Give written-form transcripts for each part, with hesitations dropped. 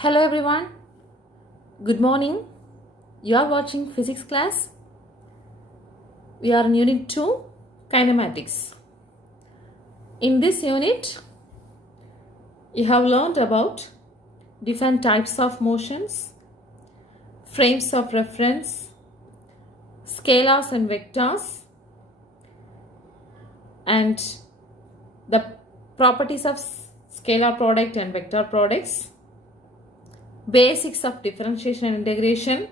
Hello everyone, good morning. You are watching physics class. We are in unit 2, kinematics. In this unit, you have learned about different types of motions, frames of reference, scalars and vectors, and the properties of scalar product and vector products, basics of differentiation and integration.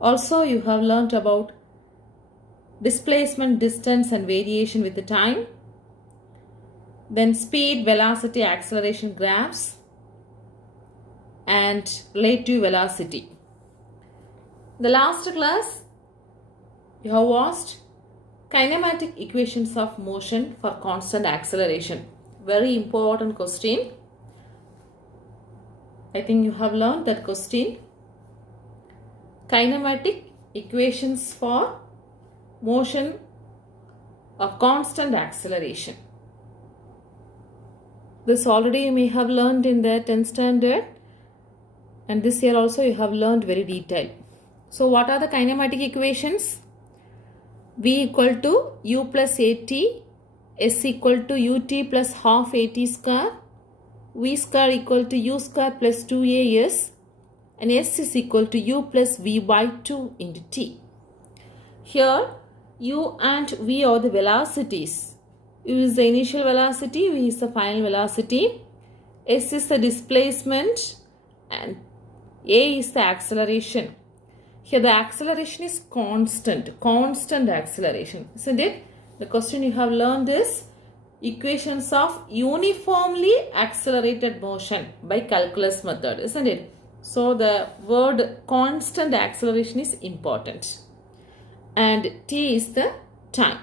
Also, you have learnt about displacement, distance and variation with the time. Then speed, velocity, acceleration graphs and relative velocity. The last class, you have watched kinematic equations of motion for constant acceleration. Very important question. I think you have learned that question. Kinematic equations for motion of constant acceleration. This already you may have learned in the 10th standard, and this year also you have learned very detailed. So what are the kinematic equations? V equal to U plus AT, S equal to UT plus half AT square, V square equal to U square plus 2AS, and S is equal to U plus V by 2 into T. Here U and V are the velocities. U is the initial velocity, V is the final velocity, S is the displacement and A is the acceleration. Here the acceleration is constant acceleration, isn't it? The question you have learned is equations of uniformly accelerated motion by calculus method, isn't it? So the word constant acceleration is important. And T is the time.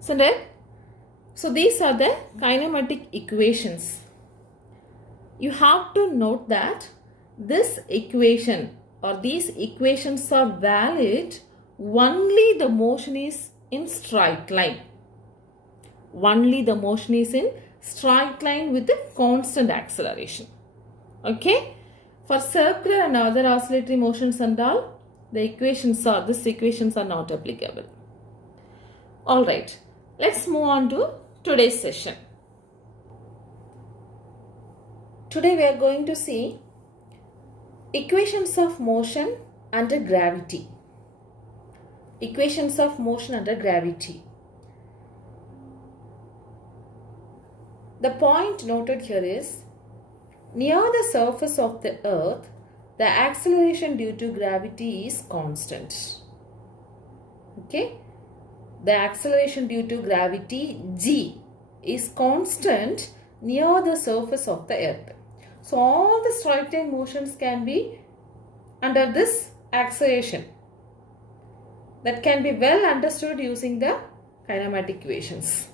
Isn't it? So these are the kinematic equations. You have to note that this equation or these equations are valid only the motion is in straight line. Only the motion is in straight line with the constant acceleration. Okay? For circular and other oscillatory motions and all, these equations are not applicable. Alright, let's move on to today's session. Today we are going to see equations of motion under gravity. Equations of motion under gravity. The point noted here is, near the surface of the earth, the acceleration due to gravity is constant. Okay? The acceleration due to gravity G is constant near the surface of the earth. So all the straight line motions can be under this acceleration. That can be well understood using the kinematic equations.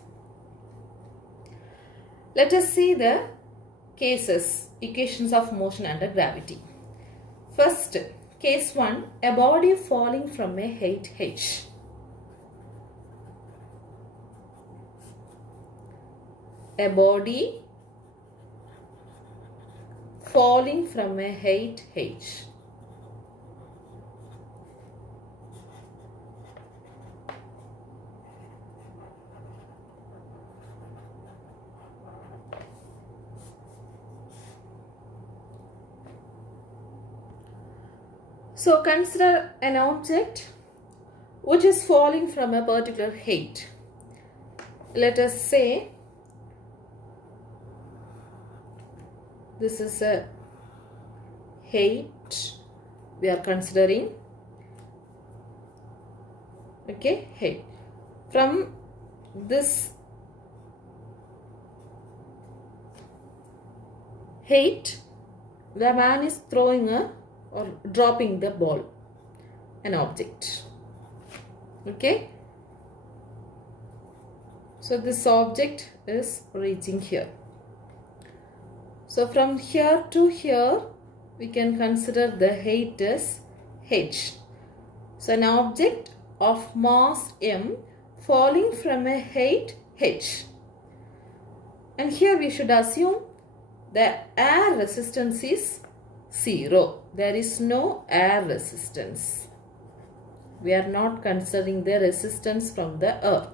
Let us see the cases, equations of motion under gravity. First, case 1, a body falling from a height h. A body falling from a height h. So consider an object which is falling from a particular height. Let us say this is a height we are considering. Okay, height. From this height, the man is throwing or dropping the ball, an object. Okay. So this object is reaching here. So from here to here, we can consider the height as h. So an object of mass m falling from a height h. And here we should assume the air resistance is 0. There is no air resistance. We are not considering the resistance from the earth.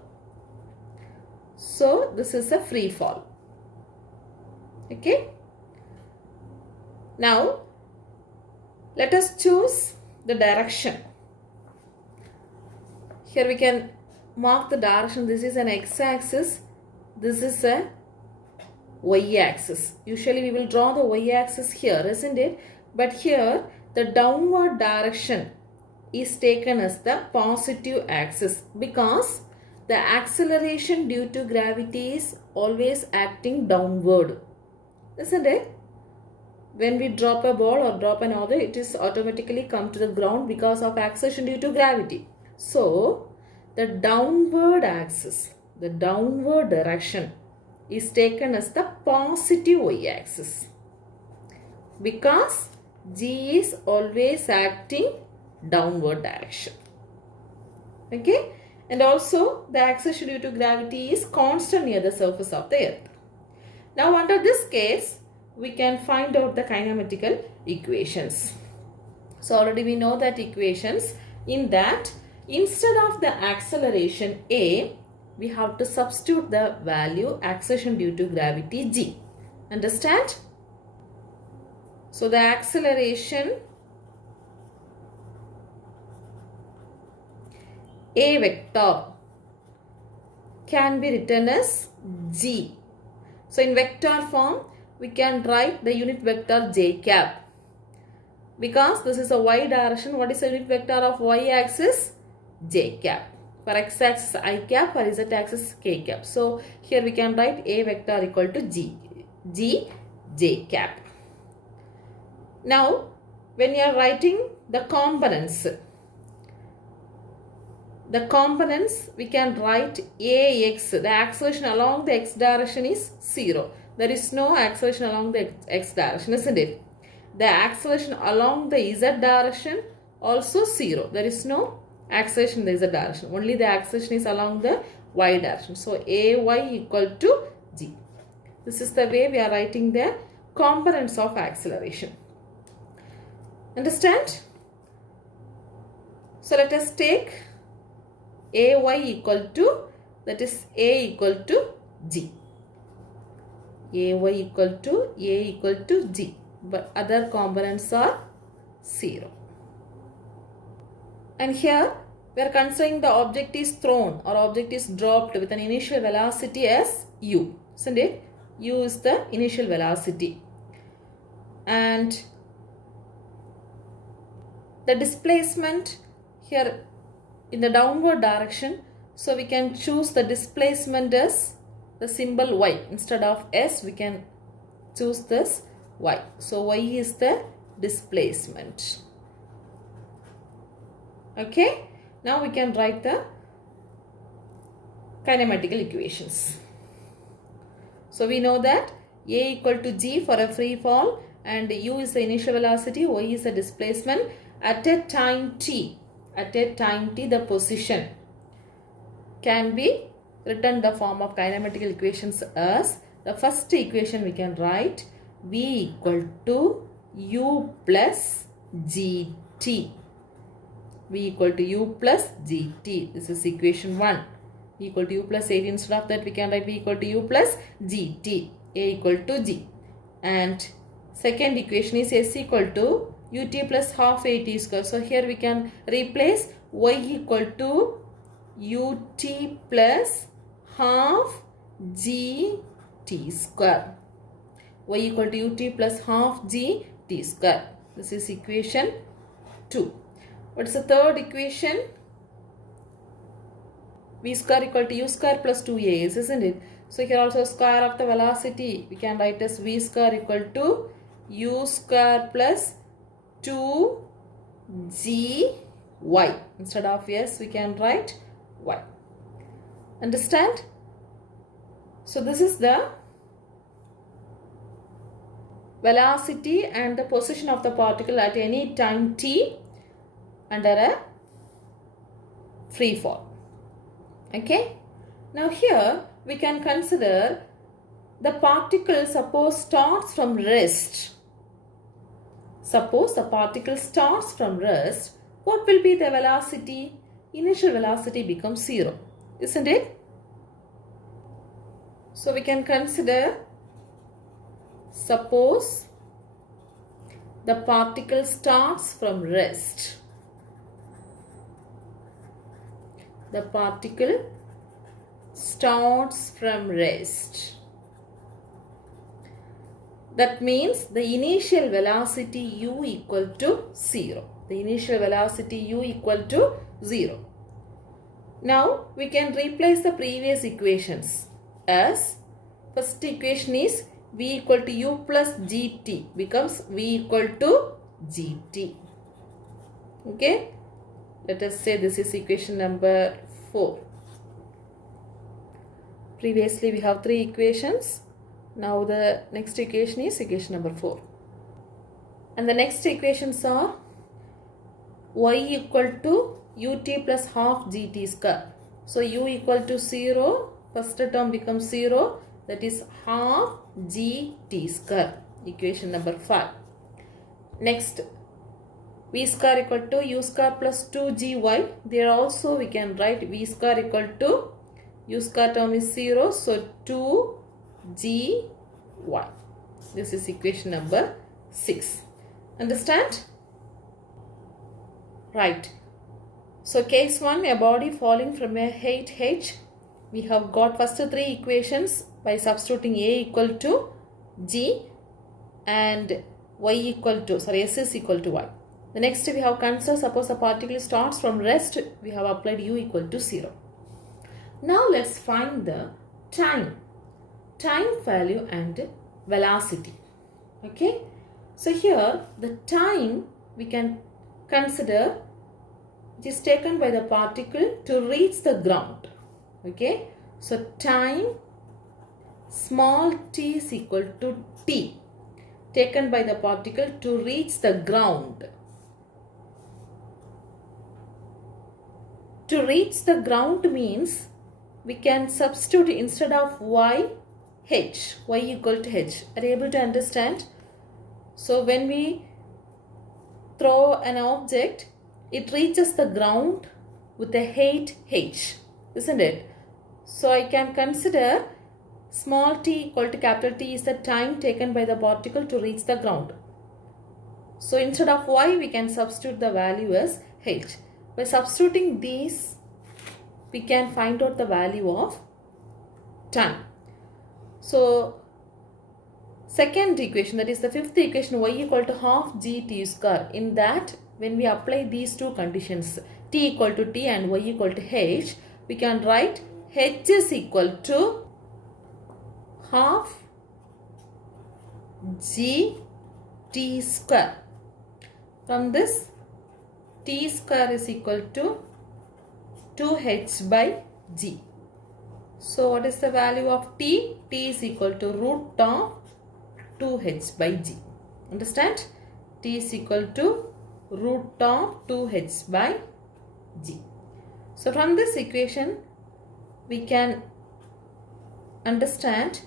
So this is a free fall. Okay. Now let us choose the direction. Here we can mark the direction. This is an x-axis. This is a y-axis. Usually we will draw the y-axis here, isn't it? But here the downward direction is taken as the positive axis because the acceleration due to gravity is always acting downward, isn't it? When we drop a ball or drop an object, it is automatically come to the ground because of acceleration due to gravity. So the downward axis, the downward direction is taken as the positive y-axis because G is always acting downward direction. Okay, and also the acceleration due to gravity is constant near the surface of the earth. Now under this case we can find out the kinematical equations. So already we know that equations. In that, instead of the acceleration A, we have to substitute the value acceleration due to gravity G. Understand? So the acceleration A vector can be written as G. So in vector form, we can write the unit vector j cap. Because this is a y direction, what is the unit vector of y axis? J cap. For x axis I cap, for z axis k cap. So here we can write A vector equal to G j cap. Now when you are writing the components we can write Ax. The acceleration along the x direction is 0. There is no acceleration along the x direction, isn't it? The acceleration along the z direction also 0. There is no acceleration in the z direction. Only the acceleration is along the y direction. So Ay equal to G. This is the way we are writing the components of acceleration. Understand? So let us take Ay equal to, that is A equal to G. Ay equal to G. But other components are 0. And here we are considering the object is thrown or object is dropped with an initial velocity as u, isn't it? U is the initial velocity. And the displacement here in the downward direction, so we can choose the displacement as the symbol y. Instead of s, we can choose this y. So y is the displacement. Okay. Now we can write the kinematical equations. So we know that A equal to G for a free fall and u is the initial velocity, y is the displacement at a time t. At a time t, the position can be written in the form of kinematical equations as the first equation we can write V equal to u plus gt. V equal to u plus gt. This is equation 1. V equal to u plus 8. Instead of that, we can write V equal to u plus gt. A equal to g. And second equation is s equal to ut plus half at square. So here we can replace y equal to ut plus half gt square. Y equal to ut plus half gt square. This is equation 2. What is the third equation? V square equal to u square plus 2as, isn't it? So here also square of the velocity we can write as v square equal to u square plus 2gy. Instead of s, we can write y. Understand? So this is the velocity and the position of the particle at any time t under a free fall. Okay. Now here we can consider the particle suppose starts from rest. Suppose the particle starts from rest, what will be the velocity? Initial velocity becomes 0, isn't it? So we can consider, suppose the particle starts from rest. The particle starts from rest. That means the initial velocity u equal to 0. The initial velocity u equal to 0. Now we can replace the previous equations as first equation is v equal to u plus gt becomes v equal to gt. Okay. Let us say this is equation number 4. Previously we have 3 equations. Now the next equation is equation number 4. And the next equations are y equal to ut plus half gt square. So u equal to 0, first term becomes 0, that is half gt square, equation number 5. Next, v square equal to u square plus 2gy. There also we can write v square equal to u square term is 0, so 2gy. This is equation number 6. Understand? Right. So case 1, a body falling from a height h. We have got first 3 equations by substituting a equal to g and y equal to, s is equal to y. The next we have considered, suppose a particle starts from rest, we have applied u equal to 0. Now let's find the time value and velocity. Okay. So here the time we can consider it is taken by the particle to reach the ground. Okay. So time small t is equal to t taken by the particle to reach the ground. To reach the ground means we can substitute instead of y equal to h. Are you able to understand? So when we throw an object, it reaches the ground with a height h, isn't it? So I can consider small t equal to capital T is the time taken by the particle to reach the ground. So instead of y, we can substitute the value as h. By substituting these, we can find out the value of time. So second equation, that is the fifth equation, y equal to half gt square. In that, when we apply these two conditions, t equal to t and y equal to h, we can write h is equal to half gt square. From this, t square is equal to 2h by g. So what is the value of t? T is equal to root of 2h by g. Understand? T is equal to root of 2h by g. So from this equation, we can understand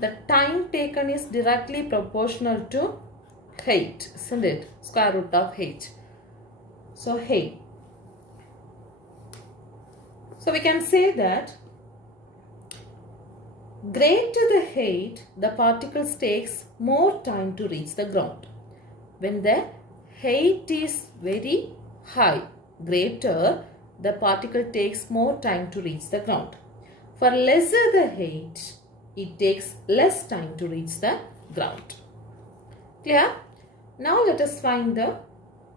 the time taken is directly proportional to height, isn't it? Square root of h. So height. So we can say that greater the height, the particles takes more time to reach the ground. When the height is very high, greater, the particle takes more time to reach the ground. For lesser the height, it takes less time to reach the ground. Clear? Now let us find the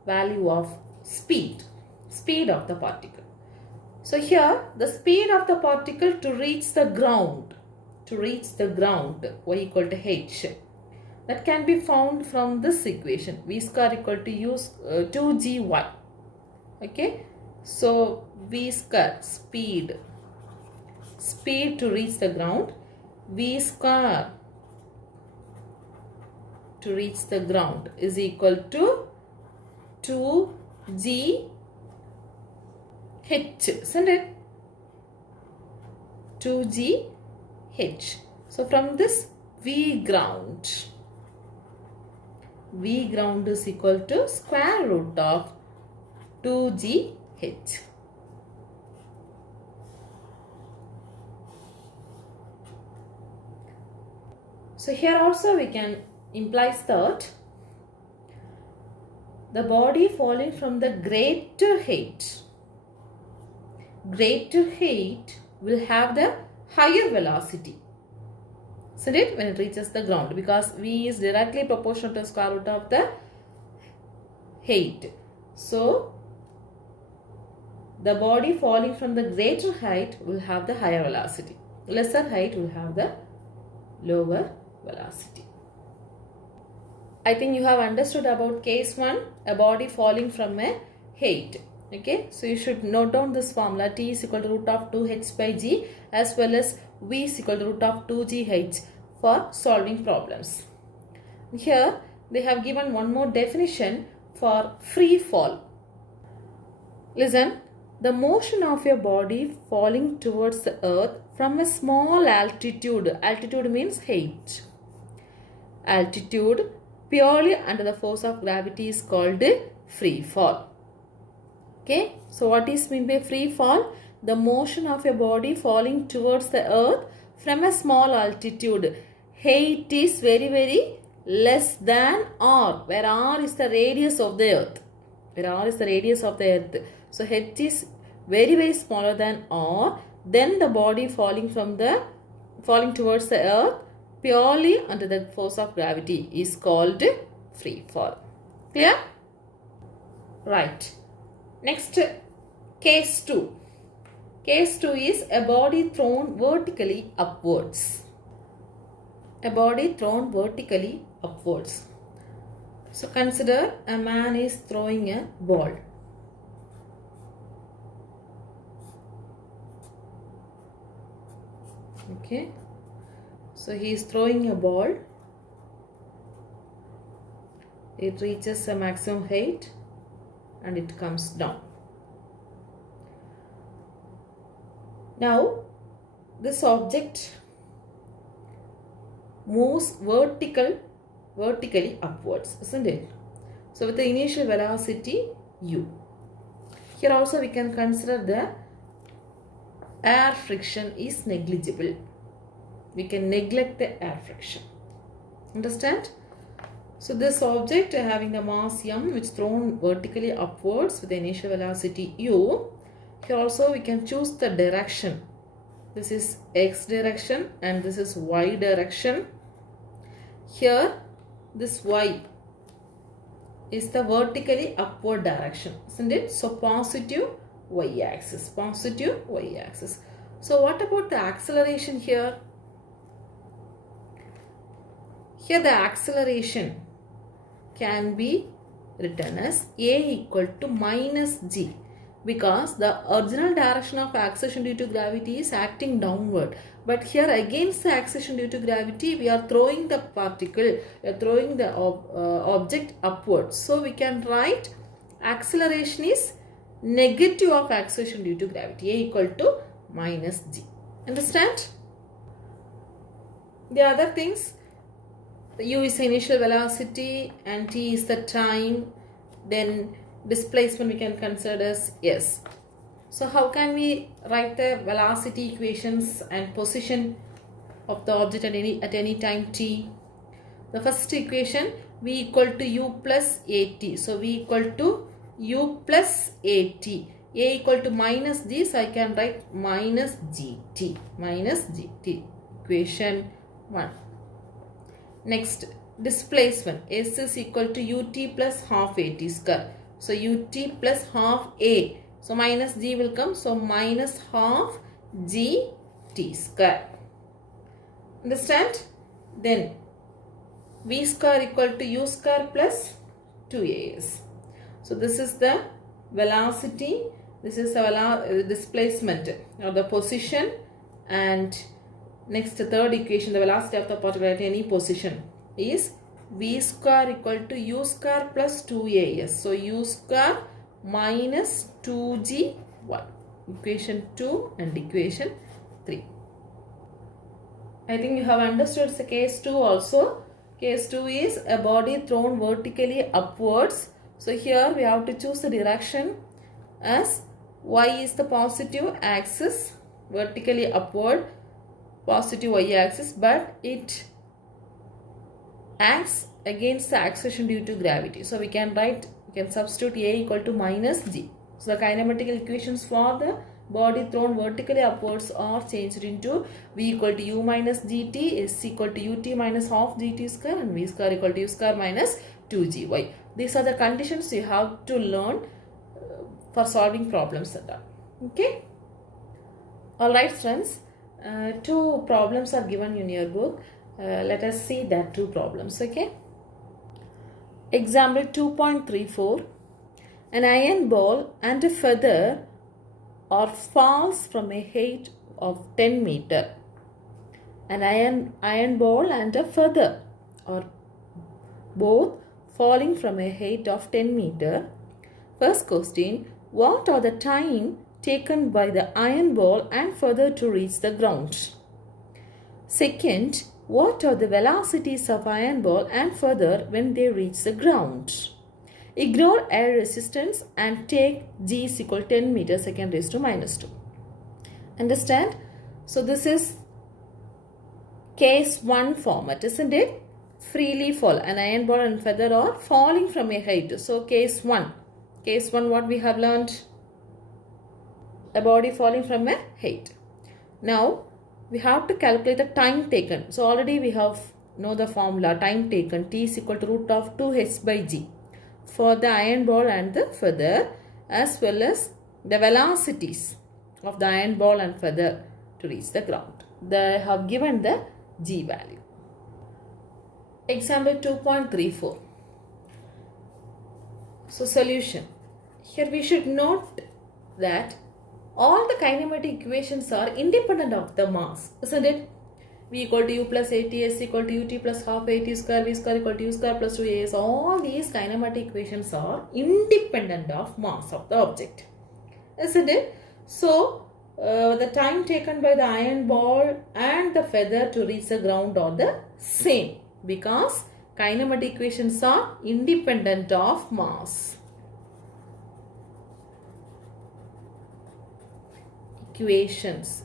value of speed of the particle. So here the speed of the particle to reach the ground, y equal to h, that can be found from this equation, v square equal to 2gy. Okay, so v square speed to reach the ground, v square to reach the ground is equal to 2g h, isn't it? 2g h. So from this V ground is equal to square root of 2GH. So here also we can imply that the body falling from the greater height will have the higher velocity, isn't it, when it reaches the ground, because V is directly proportional to square root of the height. So the body falling from the greater height will have the higher velocity. Lesser height will have the lower velocity. I think you have understood about case 1, a body falling from a height. Okay, so you should note down this formula. T is equal to root of 2h by g as well as V is equal to root of 2gh for solving problems. Here they have given one more definition for free fall. Listen, the motion of your body falling towards the earth from a small altitude. Altitude means height. Altitude purely under the force of gravity is called free fall. Okay, so what is meant by free fall? The motion of a body falling towards the earth from a small altitude. Height is very less than r, where r is the radius of the earth. So height is very smaller than r. Then the body falling towards the earth purely under the force of gravity is called free fall. Clear? Right. Next, case 2. Case 2 is a body thrown vertically upwards. So consider a man is throwing a ball. Okay. So he is throwing a ball. It reaches a maximum height and it comes down. Now this object moves vertically upwards, isn't it? So with the initial velocity u. Here also we can consider the air friction is negligible. We can neglect the air friction. Understand? So this object having the mass m which thrown vertically upwards with the initial velocity u. Here also we can choose the direction. This is x direction and this is y direction. Here this y is the vertically upward direction, isn't it? So positive y axis. So what about the acceleration here? Here the acceleration can be written as a equal to minus g, because the original direction of acceleration due to gravity is acting downward. But here against the acceleration due to gravity, we are throwing the particle, we are throwing the object upwards. So we can write acceleration is negative of acceleration due to gravity, a equal to minus g. Understand? The other things, u is the initial velocity and t is the time. Then displacement we can consider as s. So how can we write the velocity equations and position of the object at any time t? The first equation, v equal to u plus at. So v equal to u plus at. A equal to minus g, so I can write minus gt. Equation 1. Next, displacement, s is equal to ut plus half at square. So ut plus half a. So minus g will come. So minus half gt square. Understand? Then v square equal to u square plus 2as. So this is the velocity. This is the displacement or the position. And next, third equation, the velocity of the particle at any position is v square equal to u square plus 2as. So u square minus 2g1. Equation 2 and equation 3. I think you have understood the case 2 also. Case 2 is a body thrown vertically upwards. So here we have to choose the direction as y is the positive axis, vertically upward, positive y axis, but it acts against the acceleration due to gravity. So we can substitute a equal to minus g. So the kinematical equations for the body thrown vertically upwards are changed into v equal to u minus gt, s equal to ut minus half gt square, and v square equal to u square minus 2gy. These are the conditions you have to learn for solving problems and all. Okay. Alright friends, 2 problems are given in your book. Let us see that 2 problems. Okay. Example 2.34. An iron ball and a feather or falls from a height of 10 meter. An iron ball and a feather are both falling from a height of 10 meter. First question, what are the time taken by the iron ball and feather to reach the ground? Second, what are the velocities of iron ball and feather when they reach the ground? Ignore air resistance and take g is equal to 10 meters second raised to minus 2. Understand? So this is case 1 format, isn't it? Freely fall. An iron ball and feather are falling from a height. So case 1. Case 1, what we have learned? A body falling from a height. Now we have to calculate the time taken. So already we have know the formula. Time taken, t is equal to root of 2h by g for the iron ball and the feather, as well as the velocities of the iron ball and feather to reach the ground. They have given the g value. Example 2.34. So solution. Here we should note that all the kinematic equations are independent of the mass, isn't it? V equal to u plus at, s equal to ut plus half at square, v square equal to u square plus 2as. All these kinematic equations are independent of mass of the object, isn't it? So the time taken by the iron ball and the feather to reach the ground are the same, because kinematic equations are independent of mass. Equations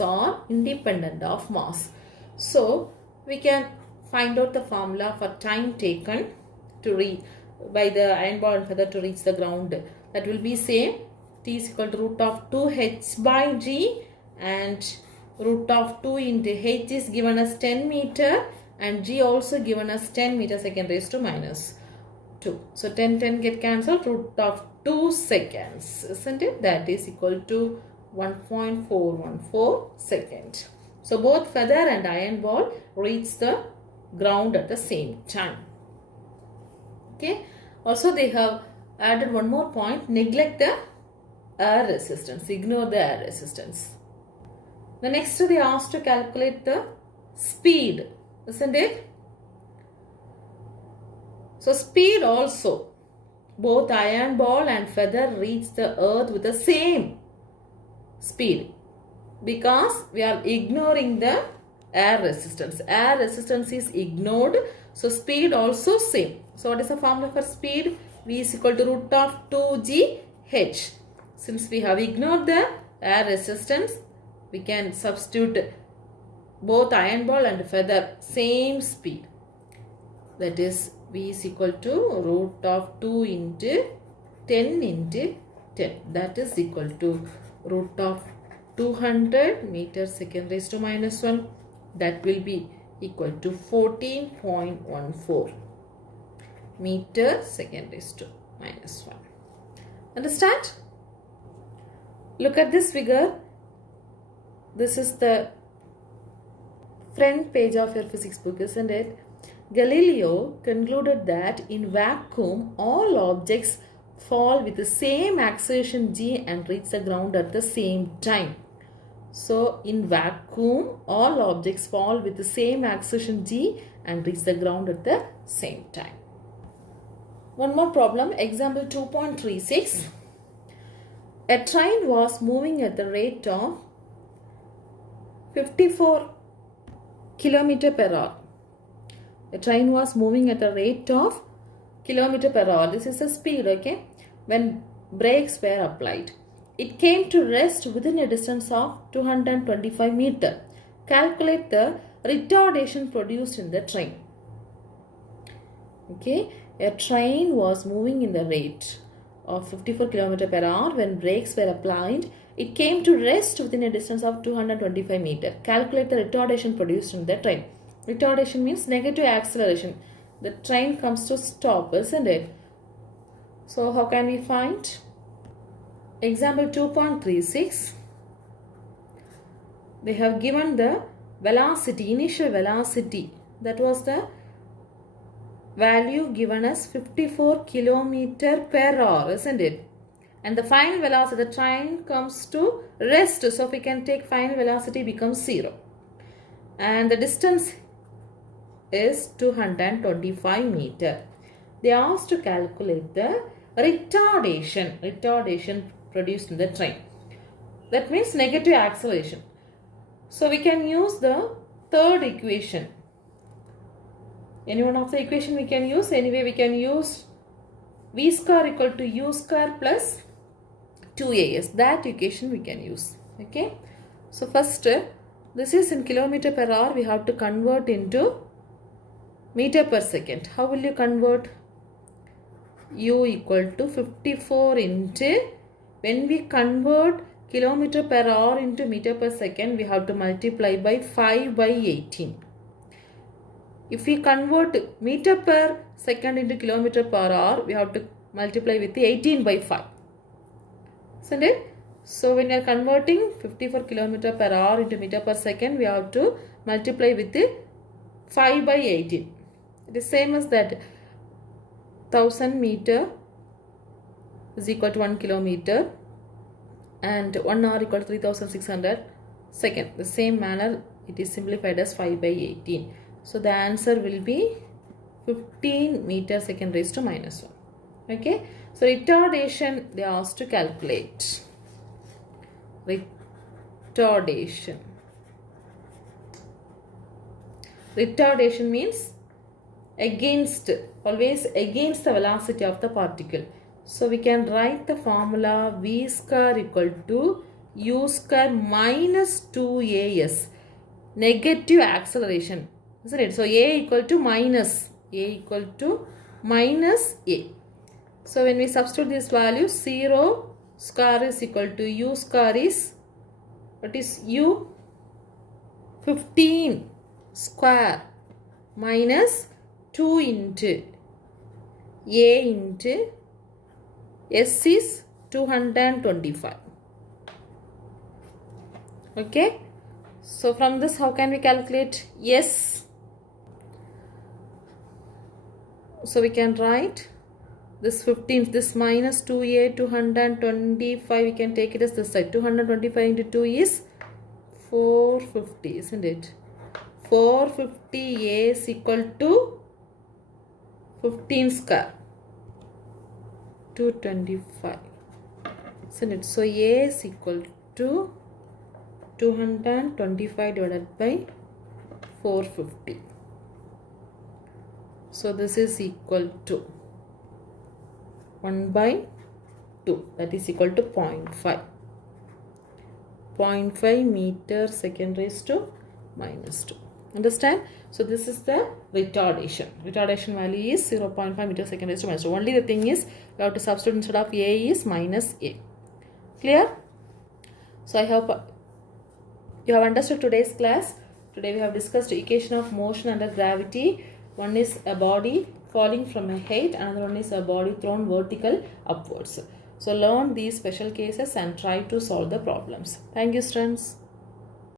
are independent of mass. So we can find out the formula for time taken to reach by the iron ball and feather to reach the ground. That will be same. T is equal to root of 2h by g, and root of 2 into h is given as 10 meter and g also given as 10 meter second raised to minus 2. So 10 get cancelled. Root of 2 seconds, isn't it? That is equal to 1.414 seconds. So both feather and iron ball reach the ground at the same time. Okay. Also they have added one more point. Neglect the air resistance. Ignore the air resistance. The next they asked to calculate the speed, isn't it? So speed also. Both iron ball and feather reach the earth with the same speed, because we are ignoring the air resistance. Air resistance is ignored. So speed also same. So what is the formula for speed? V is equal to root of 2gh. Since we have ignored the air resistance, we can substitute both iron ball and feather same speed. That is V is equal to root of 2 into 10 into 10. That is equal to root of 200 meters second raised to minus 1. That will be equal to 14.14 meter second raised to minus 1. Understand? Look at this figure. This is the front page of your physics book, isn't it? Galileo concluded that in vacuum all objects fall with the same acceleration g and reach the ground at the same time. So in vacuum all objects fall with the same acceleration g and reach the ground at the same time. One more problem, example 2.36. A train was moving at the rate of 54 kilometer per hour. The train was moving at a rate of kilometer per hour. This is the speed, okay? When brakes were applied. It came to rest within a distance of 225 meters. Calculate the retardation produced in the train. Okay, a train was moving in the rate of 54 km per hour. When brakes were applied, it came to rest within a distance of 225 meters. Calculate the retardation produced in the train. Retardation means negative acceleration. The train comes to stop, isn't it? So how can we find? Example 2.36. They have given the velocity, initial velocity. That was the value given as 54 km per hour, isn't it? And the final velocity, the train comes to rest. So if we can take final velocity becomes 0. And the distance is 225 meters. They asked to calculate the retardation produced in the train. That means negative acceleration. So we can use the third equation. Any one of the equation we can use. Anyway, we can use v square equal to u square plus 2as. That equation we can use. Okay. So first, this is in kilometer per hour. We have to convert into meter per second. How will you convert? U equal to 54 into, when we convert kilometer per hour into meter per second, we have to multiply by 5 by 18. If we convert meter per second into kilometer per hour, we have to multiply with the 18 by 5. Isn't it? So when we are converting 54 km per hour into meter per second, we have to multiply with the 5 by 18. It is same as that. 1000 meter is equal to 1 kilometer and 1 hour equal to 3600 second. The same manner it is simplified as 5 by 18. So the answer will be 15 meter second raised to minus 1. Okay. So retardation they are asked to calculate. Retardation. Retardation means against, always against the velocity of the particle. So we can write the formula v square equal to u square minus 2as. Negative acceleration, isn't it? So a equal to minus a. So when we substitute this value, 0 square is equal to u square is, what is u? 15 square minus 2 into a into s is 225. Okay. So from this how can we calculate s? So we can write this 15, this minus 2a, 225, we can take it as this side. 225 into 2 is 450, isn't it? 450a is equal to 15 square, 225, isn't it? So a is equal to 225 divided by 450. So this is equal to 1 by 2, that is equal to 0.5. 0.5 meter second raised to minus 2. Understand? So this is the retardation. Retardation value is 0.5 meter second raised to minus 2. Only the thing is you have to substitute instead of a is minus a. Clear? So I hope you have understood today's class. Today we have discussed equation of motion under gravity. One is a body falling from a height, another one is a body thrown vertical upwards. So learn these special cases and try to solve the problems. Thank you, students.